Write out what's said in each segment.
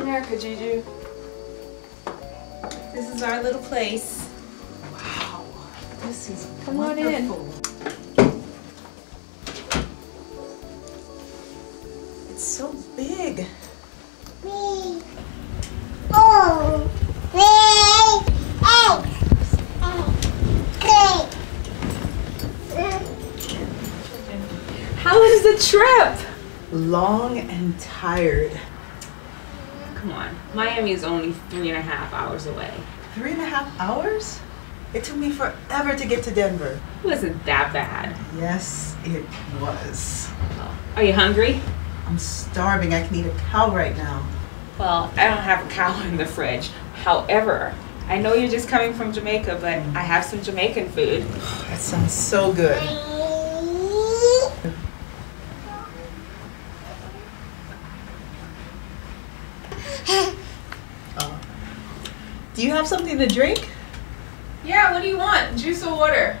America, Juju. This is our little place. Wow, this is Come wonderful. on in. It's so big. How was the trip? Long and tired. Come on, Miami is only 3.5 hours away. 3.5 hours? It took me forever to get to Denver. It wasn't that bad. Yes, it was. Oh. Are you hungry? I'm starving. I can eat a cow right now. Well, I don't have a cow in the fridge. However, I know you're just coming from Jamaica, but I have some Jamaican food. That sounds so good. Do you have something to drink? Yeah, what do you want? Juice or water?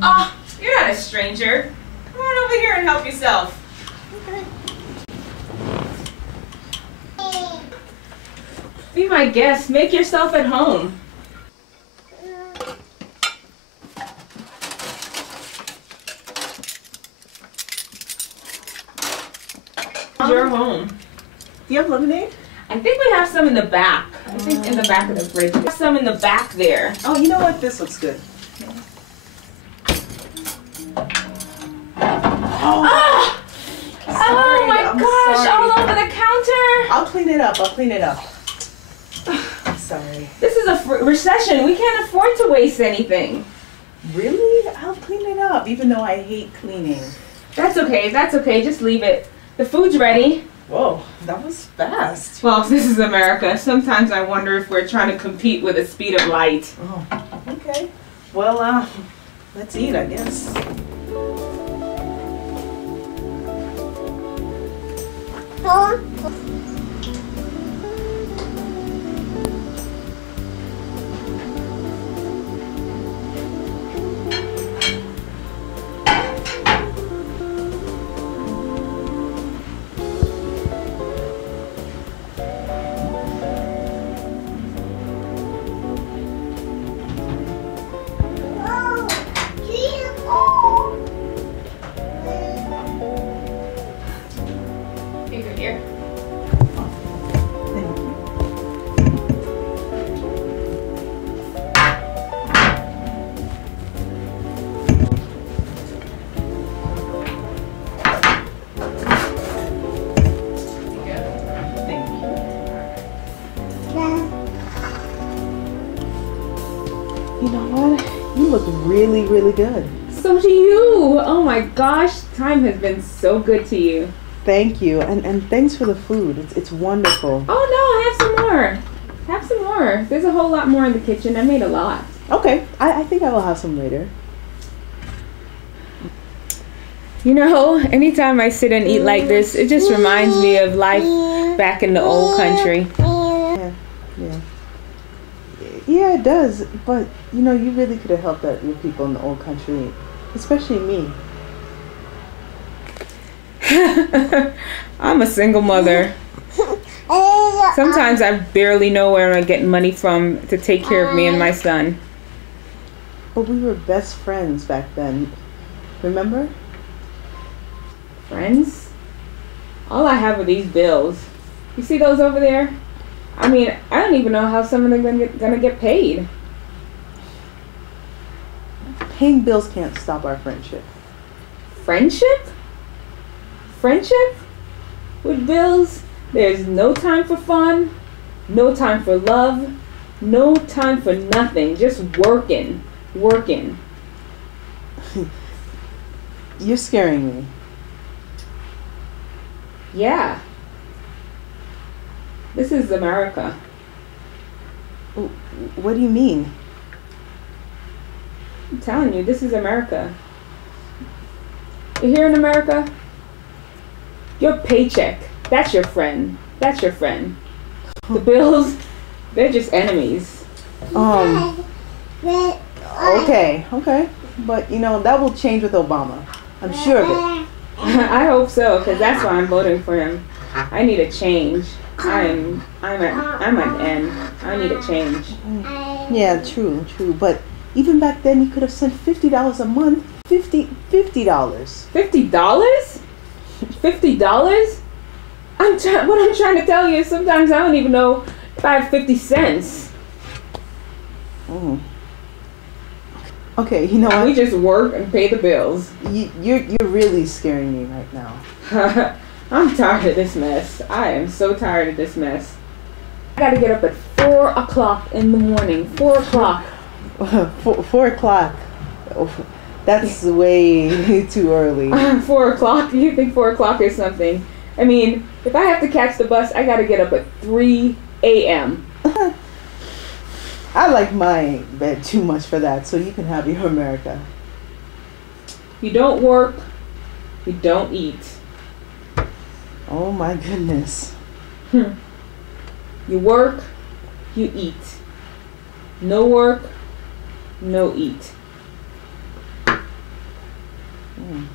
Oh, you're not a stranger. Come on over here and help yourself. Okay. Be my guest. Make yourself at home. Your home. Do you have lemonade? I think we have some in the back. I think in the back of the fridge. We have some in the back there. Oh, you know what? This looks good. Oh, oh my gosh, all over the counter. I'll clean it up. I'll clean it up. Sorry. This is a recession. We can't afford to waste anything. Really? I'll clean it up, even though I hate cleaning. That's okay. That's okay. Just leave it. The food's ready. Whoa, that was fast. Well, this is America. Sometimes I wonder if we're trying to compete with the speed of light. Oh, okay. Well, let's eat, I guess. Here. Thank you. Thank you. You know what? You look really, really good. So do you. Oh my gosh, time has been so good to you. Thank you, and thanks for the food. It's wonderful. Oh no, have some more. Have some more. There's a whole lot more in the kitchen. I made a lot. Okay, I think I will have some later. You know, anytime I sit and eat like this, it just reminds me of life back in the old country. Yeah, it does. But, you know, you really could have helped out your people in the old country, especially me. I'm a single mother. Sometimes I barely know where I'm getting money from to take care of me and my son. But we were best friends back then. Remember? Friends? All I have are these bills. You see those over there? I mean, I don't even know how some of them are gonna get paid. Paying bills can't stop our friendship. Friendship? Friendship? With bills, there's no time for fun, no time for love, no time for nothing. Just working. Working. You're scaring me. Yeah. This is America. What do you mean? I'm telling you, this is America. You're here in America? Your paycheck, that's your friend. That's your friend. The bills, they're just enemies. Okay. But, you know, that will change with Obama. I'm sure of it. I hope so, because that's why I'm voting for him. I need a change. I'm at end. I need a change. Yeah, true. But even back then, you could have sent $50 a month. $50. $50? $50? What I'm trying to tell you is sometimes I don't even know if I have 50 cents. Mm. Okay, you know what? We just work and pay the bills. You're really scaring me right now. I'm tired of this mess. I am so tired of this mess. I gotta get up at 4 o'clock in the morning. 4 o'clock. 4 o'clock. Oh, that's way too early. 4 o'clock? You think 4 o'clock is something? I mean, if I have to catch the bus, I gotta get up at 3 a.m. I like my bed too much for that, so you can have your America. You don't work, you don't eat. Oh my goodness. You work, you eat. No work, no eat. Mm.